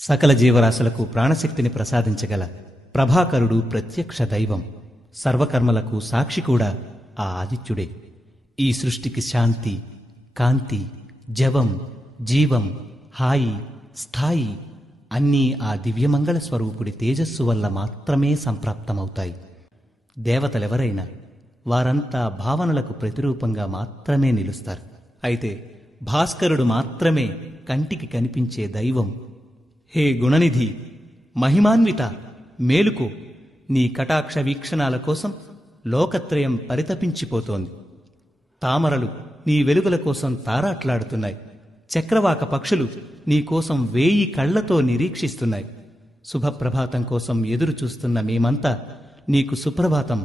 సకల జీవరాశులకు ప్రాణశక్తిని ప్రసాదించగల ప్రభాకరుడు ప్రత్యక్ష దైవం. సర్వకర్మలకు సాక్షి కూడా ఆ ఆదిత్యుడే. ఈ సృష్టికి శాంతి, కాంతి, జవం, జీవం, హాయి, స్థాయి అన్నీ ఆ దివ్యమంగళ స్వరూపుడి తేజస్సు వల్ల మాత్రమే సంప్రాప్తమవుతాయి. దేవతలెవరైనా వారంతా భావనలకు ప్రతిరూపంగా మాత్రమే నిలుస్తారు. అయితే భాస్కరుడు మాత్రమే కంటికి కనిపించే దైవం. హే గుణనిధి, మహిమాన్విత, మేలుకో. నీ కటాక్ష వీక్షణాల కోసం లోకత్రయం పరితపించిపోతోంది. తామరలు నీ వెలుగుల కోసం తారాట్లాడుతున్నాయి. చక్రవాక పక్షులు నీకోసం 1000 కళ్లతో నిరీక్షిస్తున్నాయి. శుభప్రభాతం కోసం ఎదురు చూస్తున్న మేమంతా నీకు సుప్రభాతం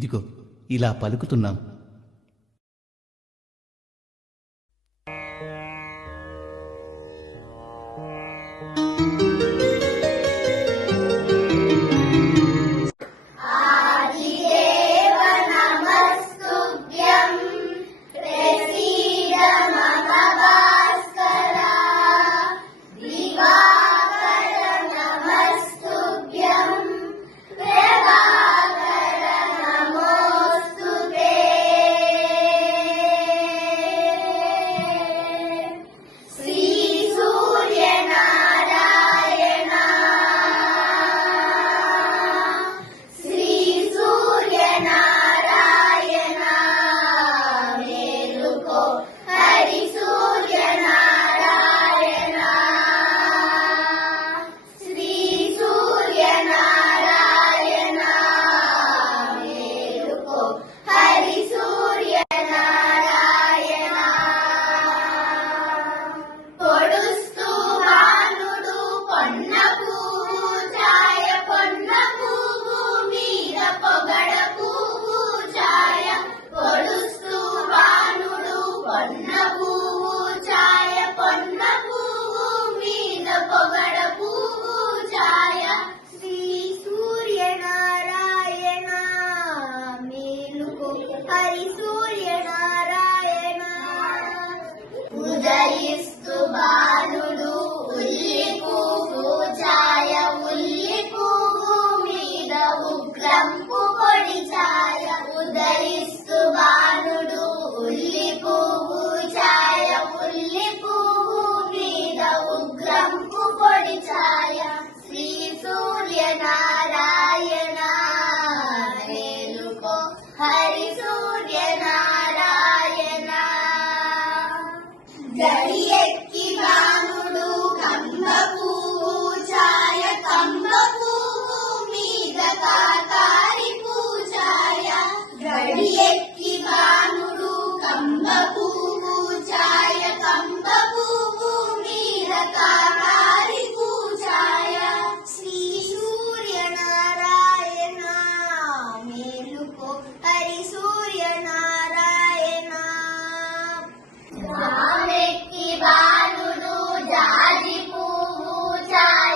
ఇదిగో ఇలా పలుకుతున్నాం. ఉదయిస్తు బాలుడు ఉల్లి పువ్వు ఛాయ, ఉల్లి పువ్వు మీద ఉగ్రంపు పొడి ఛాయ. ఉదయిస్తు బాలుడు ఉల్లి పువ్వు ఛాయ, ఉల్లి పువ్వు మీద ఉగ్రంపు పొడి ఛాయ. శ్రీ సూర్యనారాయణ మేలుకో, హరి సూర్యనారాయణ. గడియెక్కి బాణుడు కంబ పువ్వు ఛాయ, కంబ పువ్వు మీద కాకారి పూజాయ. గడియెక్కి బాణుడు కంబ పువ్వు ఛాయ, కంబ పువ్వు మీద కాకారి పూజాయ. శ్రీ సూర్యనారాయణ మేలుకో, హరి సూర్యనారాయణ. బాలుడు జాజి పువ్వు ఛాయ,